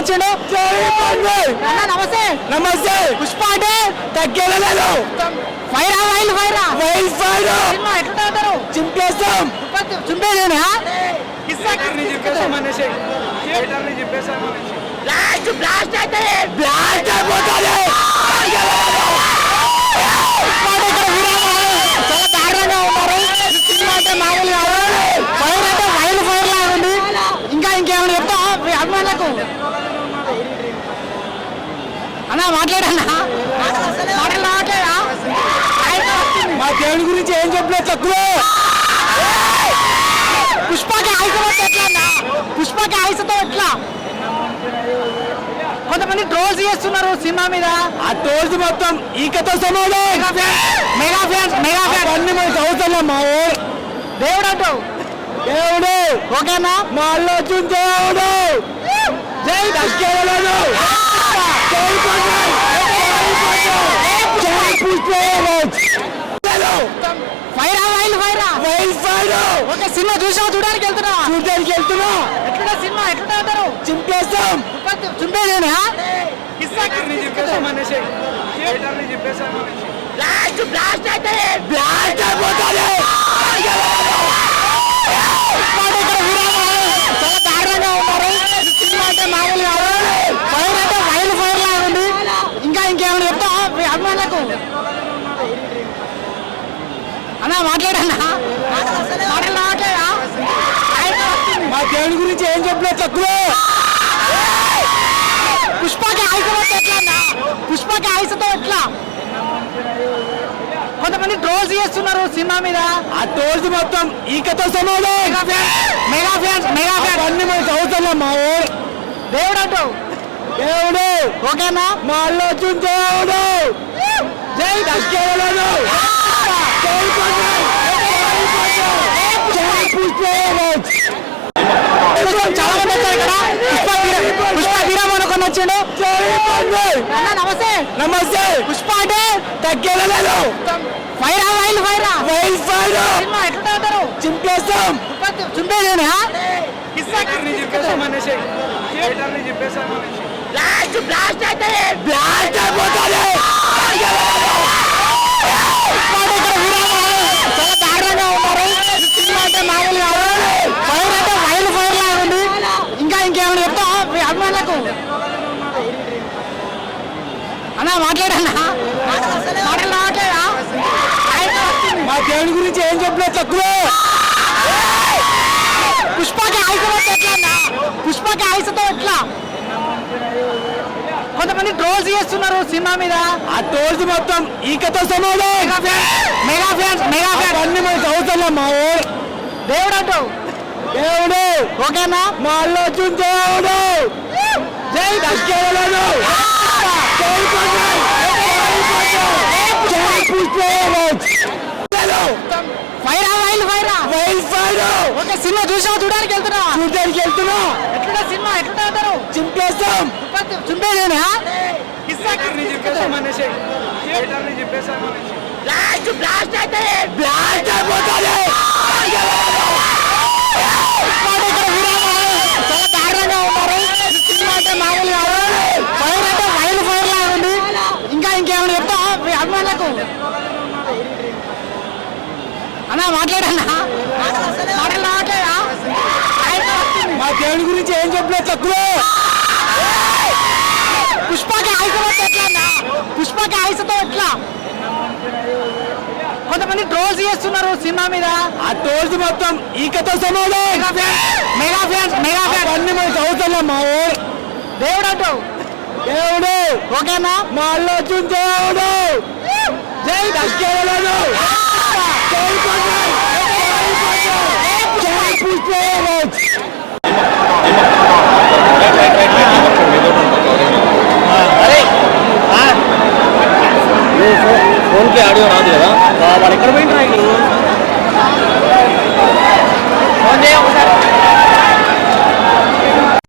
వచ్చాడు. నమస్తే నమస్తే. పుష్ప అంటే తగ్గేలేదు. ఫైరా వైల్ ఫైరా వైల్ ఫైర్ ఎట్లా చింపేస్తాం. చింపేదేనా బ్లాస్ట్ అయితే బ్లాస్ట్ అయిపోతుంది. చాలా దారుణంగా ఉన్నారు. సినిమా అంటే మామూలుగా ఫైర్ అంటే వైల్ ఫైర్ లాగా ఉంది. ఇంకా ఇంకేమైనా చెప్తా మీ అభిమానులకు అన్నా మాట్లాడన్నా మాటలు రావట్లేదా? మా దేవుని గురించి ఏం చెప్పలేదు తక్కువ. పుష్పకి ఆయుసతో ఎట్లా అన్నా? పుష్పకి ఆయుసతో ఎట్లా? కొంతమంది ట్రోల్స్ చేస్తున్నారు సినిమా మీద. ఆ ట్రోల్స్ మొత్తం ఈకతో సమానం. మెగా ఫ్యాన్స్ అన్ని మనకి చదువుతున్నాం. మా దేవుడు అంటావు. దేవుడు ఓకేనా? మా ఆలోచన దేవుడు. జై దక్కేలేదు. ఫైరా వైల్ ఫైరా వైల్ ఫైర్. ఓకే సినిమా చూడడానికి వెళ్తున్నా. ఎట్లా సినిమా ఎట్లా అంటారు? చింపేస్తాం. చింపేదేనా బ్లాస్ట్ అయితే బ్లాస్ట్ అయిపోతుంది. చాలా దారుణంగా ఉన్నారు. సినిమా అంటే మామూలుగా ఫైర్ అంటే వైల్ ఫైర్ లాగా ఉంది. ఇంకా ఇంకేమైనా చెప్తా మీ అభిమానులకు అన్నా మాట్లాడన్నా మాటలు రావట్లేదా? మా దేవుని గురించి ఏం చెప్పలేదు తక్కువ. పుష్పకి ఆయుసతో ఎట్లా అన్నా? పుష్పకి ఆయుసతో ఎట్లా? కొంతమంది ట్రోల్స్ చేస్తున్నారు సినిమా మీద. ఆ ట్రోల్స్ మొత్తం ఈకతో సమానం. మెగా ఫ్యాన్స్ అన్ని మనకి చదువుతున్నాం. మా దేవుడు అంటావు. దేవుడు ఓకేనా? మా ఆలోచన దేవుడు. జై దక్కేలేదు. చాలా మంది వచ్చారు ఇక్కడ. పుష్ప వీరామోహన్ కొన్ని వచ్చాడు. నమస్తే. పుష్ప అంటే తగ్గేలేదు. ఫైరా వైల్ ఫైరా వైల్ ఫైర్ ఎట్లా అంటారు? చింపేస్తాం. చింపేదేనా బ్లాస్ట్ అయితే బ్లాస్ట్ అయిపోతుంది. చాలా దారుణంగా ఉన్నారు. సినిమా అంటే మామూలుగా ఫైర్ అంటే వైల్ ఫైర్ లాగా ఉంది. ఇంకా ఇంకేమైనా చెప్తా మీ అభిమానులకు అన్నా మాట్లాడన్నా మాటలు రావట్లేదా? మా దేవుని గురించి ఏం చెప్పలేదు తక్కువ. పుష్పకి ఆయుసతో ఎట్లా అన్నా? పుష్పకి ఆయుసతో ఎట్లా? కొంతమంది ట్రోల్స్ చేస్తున్నారు సినిమా మీద. ఆ ట్రోల్స్ మొత్తం ఈకతో సమానం. మెగా ఫ్యాన్స్ అన్ని మనకి చదువుతున్నాం. మా దేవుడు అంటావు. దేవుడు ఓకేనా? మా ఆలోచన దేవుడు. జై దక్కేలేదు. ఫైరా వైల్ ఫైరా వైల్ ఫైర్. ఓకే సినిమా చూడడానికి వెళ్తున్నా. ఎట్లా సినిమా ఎట్లా అంటారు? చింపేస్తాం. చింపేదేనా బ్లాస్ట్ అయితే బ్లాస్ట్ అయిపోతుంది. చాలా దారుణంగా ఉన్నారు. సినిమా అంటే మామూలుగా ఫైర్ అంటే వైల్ ఫైర్ లాగా ఉంది. ఇంకా ఇంకేమైనా చెప్తా మీ అభిమానులకు అన్నా మాట్లాడన్నా మాటలు రావట్లేదా? మా దేవుని గురించి ఏం చెప్పలేదు తక్కువ. పుష్పకి ఆయుసతో ఎట్లా అన్నా? పుష్పకి ఆయుసతో ఎట్లా? కొంతమంది ట్రోల్స్ చేస్తున్నారు సినిమా మీద. ఆ ట్రోల్స్ మొత్తం ఈకతో సమానం. మెగా ఫ్యాన్స్ అన్ని మనకి చదువుతున్నాం. మా దేవుడు అంటావు. దేవుడు ఓకేనా? మా ఆలోచన దేవుడు. జై దక్కేలేదు. फोन के ऑडियो राదు కదా వాడు ఎక్కడ పోయిండ్రా